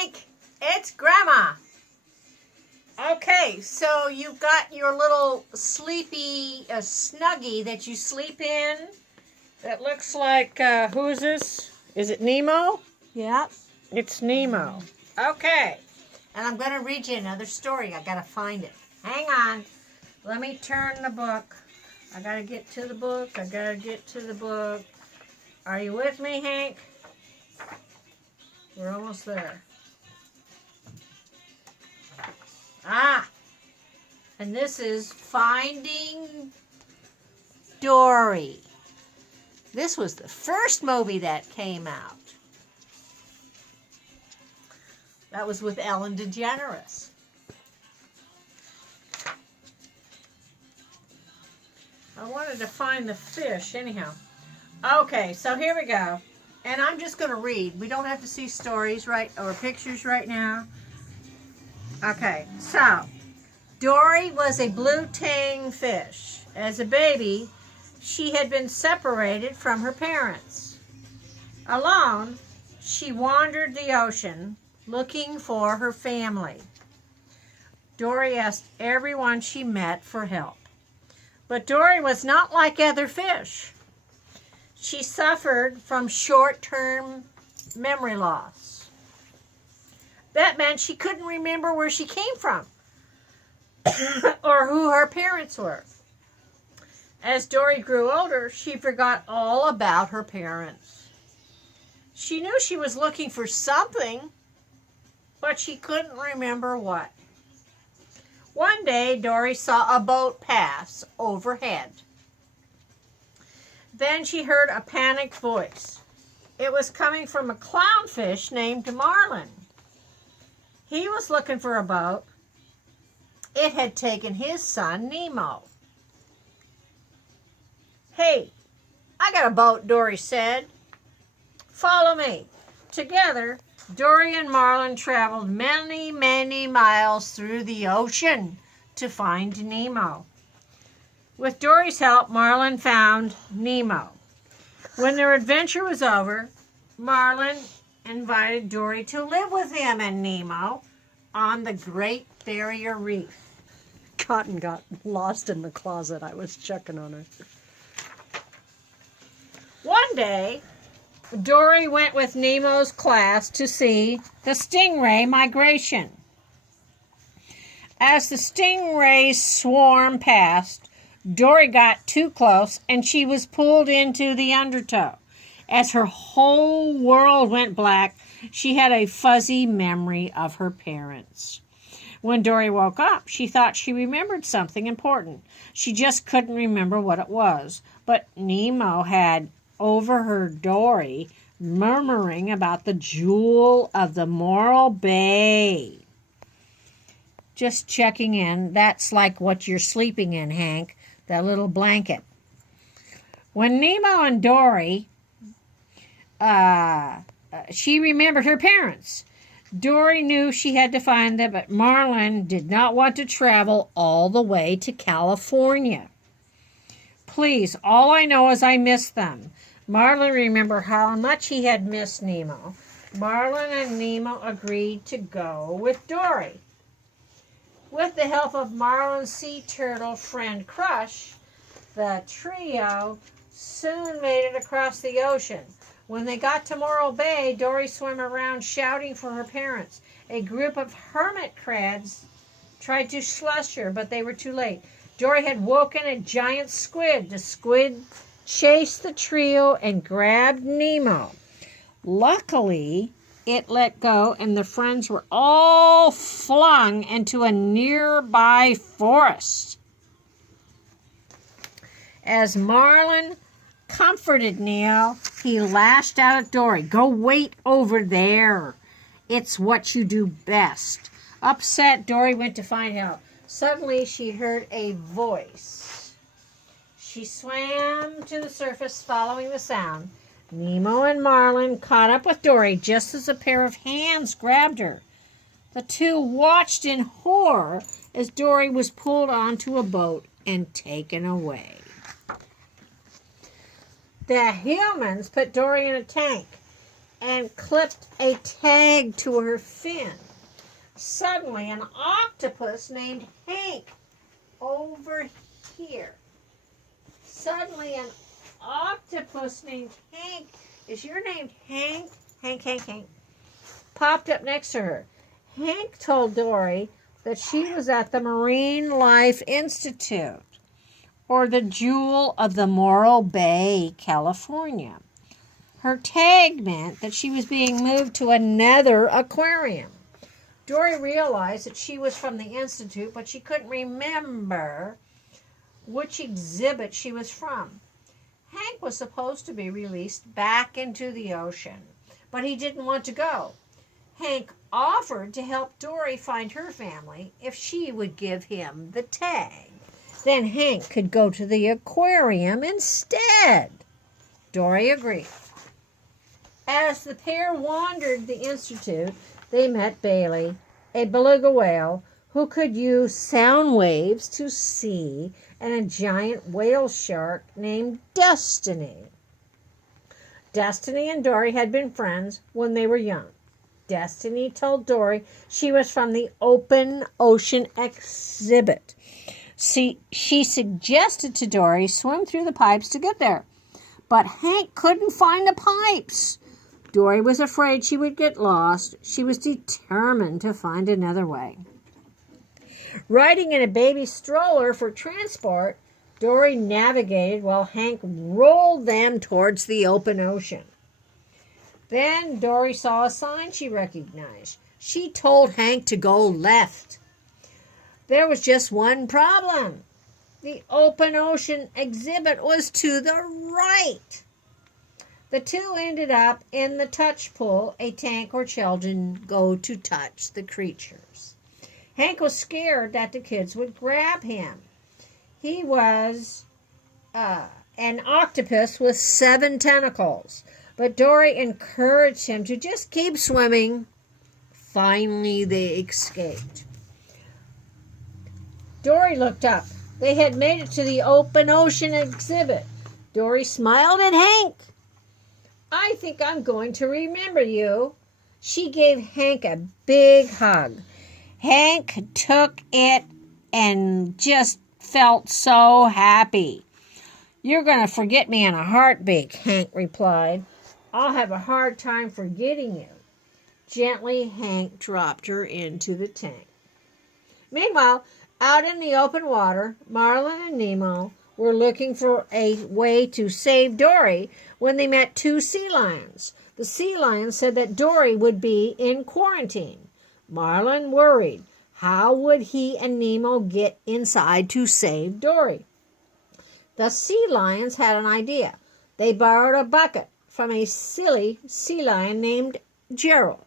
Hank. It's Grandma. Okay, so you've got your little sleepy snuggie that you sleep in. That looks like, who is this? Is it Nemo? Yep. It's Nemo. Okay. And I'm going to read you another story. I got to find it. Hang on. Let me turn the book. I got to get to the book. Are you with me, Hank? We're almost there. And this is Finding Dory. This was the first movie that came out. That was with Ellen DeGeneres. I wanted to find the fish anyhow. Okay, so here we go. And I'm just going to read. We don't have to see stories or pictures right now. Okay, so Dory was a blue tang fish. As a baby, she had been separated from her parents. Alone, she wandered the ocean looking for her family. Dory asked everyone she met for help. But Dory was not like other fish. She suffered from short-term memory loss. That meant she couldn't remember where she came from or who her parents were. As Dory grew older, she forgot all about her parents. She knew she was looking for something, but she couldn't remember what. One day, Dory saw a boat pass overhead. Then she heard a panicked voice. It was coming from a clownfish named Marlin. He was looking for a boat. It had taken his son, Nemo. "Hey, I got a boat," Dory said. "Follow me." Together, Dory and Marlin traveled many, many miles through the ocean to find Nemo. With Dory's help, Marlin found Nemo. When their adventure was over, Marlin invited Dory to live with him and Nemo on the Great Barrier Reef. Cotton got lost in the closet. I was checking on her. One day, Dory went with Nemo's class to see the stingray migration. As the stingray swarm passed, Dory got too close and she was pulled into the undertow. As her whole world went black, she had a fuzzy memory of her parents. When Dory woke up, she thought she remembered something important. She just couldn't remember what it was. But Nemo had overheard Dory murmuring about the jewel of the Morro Bay. Just checking in. That's like what you're sleeping in, Hank. That little blanket. When Nemo and Dory, she remembered her parents. Dory knew she had to find them, but Marlin did not want to travel all the way to California. "Please, all I know is I miss them." Marlin remembered how much he had missed Nemo. Marlin and Nemo agreed to go with Dory. With the help of Marlin's sea turtle friend Crush, the trio soon made it across the ocean. When they got to Morro Bay, Dory swam around shouting for her parents. A group of hermit crabs tried to slush her, but they were too late. Dory had woken a giant squid. The squid chased the trio and grabbed Nemo. Luckily, it let go and the friends were all flung into a nearby forest. As Marlin comforted Nemo, he lashed out at Dory. "Go wait over there. It's what you do best." Upset, Dory went to find help. Suddenly, she heard a voice. She swam to the surface, following the sound. Nemo and Marlin caught up with Dory just as a pair of hands grabbed her. The two watched in horror as Dory was pulled onto a boat and taken away. The humans put Dory in a tank. and clipped a tag to her fin. Suddenly, an octopus named Hank over here. Suddenly, an octopus named Hank. Is your name Hank? Hank. Popped up next to her. Hank told Dory that she was at the Marine Life Institute, or the Jewel of the Morro Bay, California. Her tag meant that she was being moved to another aquarium. Dory realized that she was from the Institute, but she couldn't remember which exhibit she was from. Hank was supposed to be released back into the ocean, but he didn't want to go. Hank offered to help Dory find her family if she would give him the tag. Then Hank could go to the aquarium instead. Dory agreed. As the pair wandered the Institute, they met Bailey, a beluga whale who could use sound waves to see, and a giant whale shark named Destiny. Destiny and Dory had been friends when they were young. Destiny told Dory she was from the Open Ocean exhibit. She suggested to Dory swim through the pipes to get there, but Hank couldn't find the pipes. Dory was afraid she would get lost. She was determined to find another way. Riding in a baby stroller for transport, Dory navigated while Hank rolled them towards the open ocean. Then Dory saw a sign she recognized. She told Hank to go left. There was just one problem. The open ocean exhibit was to the right. The two ended up in the touch pool, a tank where children go to touch the creatures. Hank was scared that the kids would grab him. He was an octopus with 7 tentacles, but Dory encouraged him to just keep swimming. Finally, they escaped. Dory looked up. They had made it to the open ocean exhibit. Dory smiled at Hank. I think I'm going to remember you. She gave Hank a big hug. Hank took it and just felt so happy. You're going to forget me in a heartbeat, Hank replied. I'll have a hard time forgetting you. Gently, Hank dropped her into the tank. Meanwhile, out in the open water, Marlin and Nemo were looking for a way to save Dory when they met 2 sea lions. The sea lions said that Dory would be in quarantine. Marlin worried. How would he and Nemo get inside to save Dory? The sea lions had an idea. They borrowed a bucket from a silly sea lion named Gerald.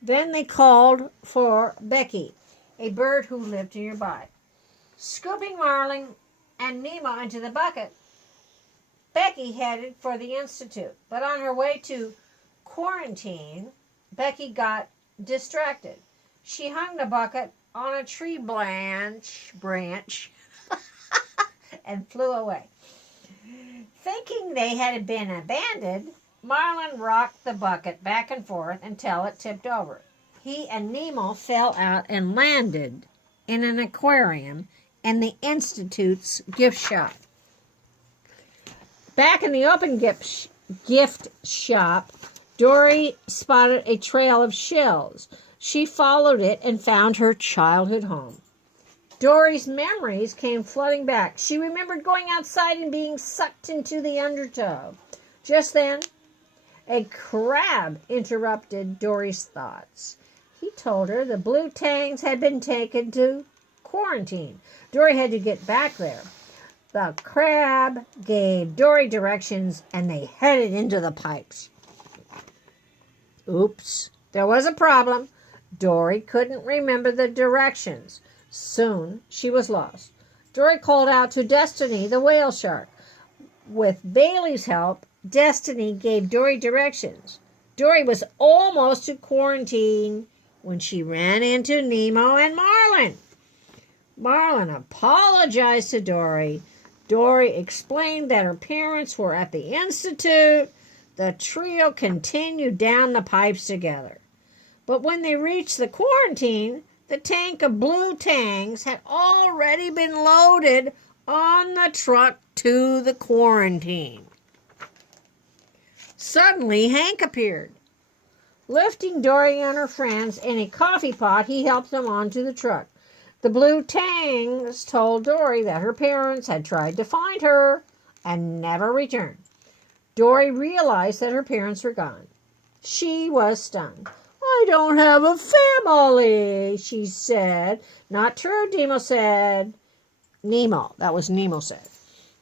Then they called for Becky, a bird who lived nearby. Scooping Marlin and Nemo into the bucket, Becky headed for the Institute. But on her way to quarantine, Becky got distracted. She hung the bucket on a tree branch and flew away. Thinking they had been abandoned, Marlin rocked the bucket back and forth until it tipped over. He and Nemo fell out and landed in an aquarium in the Institute's gift shop. Back in the open gift shop, Dory spotted a trail of shells. She followed it and found her childhood home. Dory's memories came flooding back. She remembered going outside and being sucked into the undertow. Just then, a crab interrupted Dory's thoughts. He told her the blue tangs had been taken to quarantine. Dory had to get back there. The crab gave Dory directions, and they headed into the pipes. Oops, there was a problem. Dory couldn't remember the directions. Soon she was lost. Dory called out to Destiny, the whale shark. With Bailey's help, Destiny gave Dory directions. Dory was almost to quarantine when she ran into Nemo and Marlin. Marlin apologized to Dory. Dory explained that her parents were at the Institute. The trio continued down the pipes together. But when they reached the quarantine, the tank of blue tangs had already been loaded on the truck to the quarantine. Suddenly, Hank appeared. Lifting Dory and her friends in a coffee pot, he helped them onto the truck. The blue tangs told Dory that her parents had tried to find her and never returned. Dory realized that her parents were gone. She was stunned. "I don't have a family," she said. "Not true," Nemo said. That was Nemo said,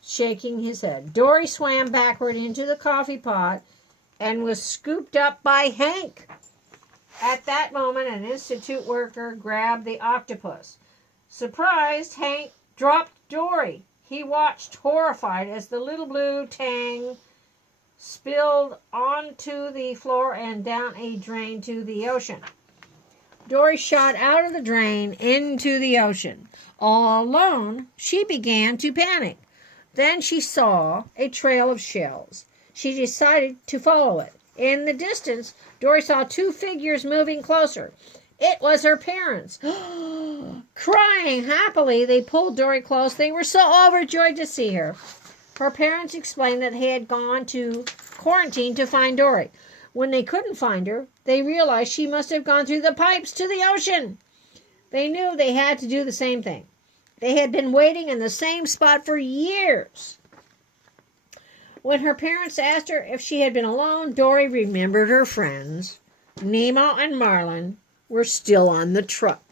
shaking his head. Dory swam backward into the coffee pot and was scooped up by Hank. At that moment, an institute worker grabbed the octopus. Surprised, Hank dropped Dory. He watched horrified as the little blue tang spilled onto the floor and down a drain to the ocean. Dory shot out of the drain into the ocean. All alone, she began to panic. Then she saw a trail of shells. She decided to follow it. In the distance, Dory saw two figures moving closer. It was her parents. Crying happily, they pulled Dory close. They were so overjoyed to see her. Her parents explained that they had gone to quarantine to find Dory. When they couldn't find her, they realized she must have gone through the pipes to the ocean. They knew they had to do the same thing. They had been waiting in the same spot for years. When her parents asked her if she had been alone, Dory remembered her friends. Nemo and Marlin were still on the truck.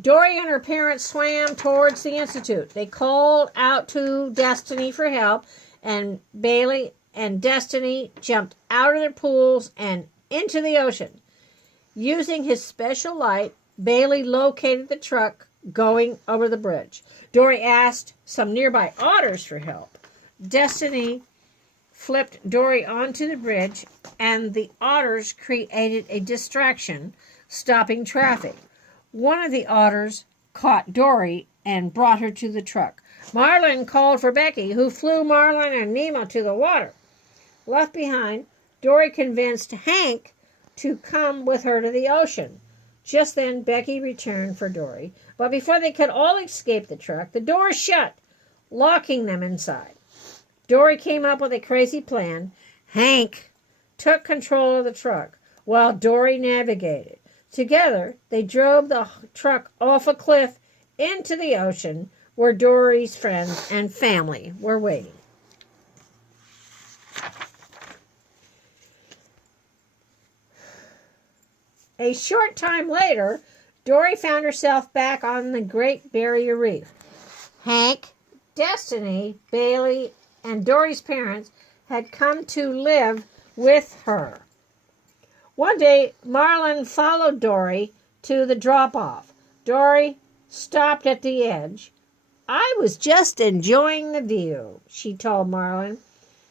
Dory and her parents swam towards the institute. They called out to Destiny for help, and Bailey and Destiny jumped out of their pools and into the ocean. Using his special light, Bailey located the truck going over the bridge. Dory asked some nearby otters for help. Destiny flipped Dory onto the bridge, and the otters created a distraction, stopping traffic. One of the otters caught Dory and brought her to the truck. Marlin called for Becky, who flew Marlin and Nemo to the water. Left behind, Dory convinced Hank to come with her to the ocean. Just then, Becky returned for Dory, but before they could all escape the truck, the door shut, locking them inside. Dory came up with a crazy plan. Hank took control of the truck while Dory navigated. Together, they drove the truck off a cliff into the ocean where Dory's friends and family were waiting. A short time later, Dory found herself back on the Great Barrier Reef. Hank, Destiny, Bailey, and Dory's parents had come to live with her. One day, Marlin followed Dory to the drop-off. Dory stopped at the edge. "I was just enjoying the view," she told Marlin.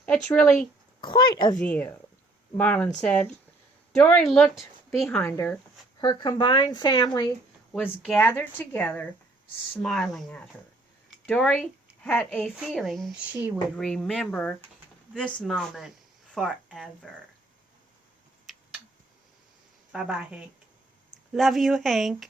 "It's really quite a view," Marlin said. Dory looked behind her. Her combined family was gathered together, smiling at her. Dory had a feeling she would remember this moment forever. Bye-bye, Hank. Love you, Hank.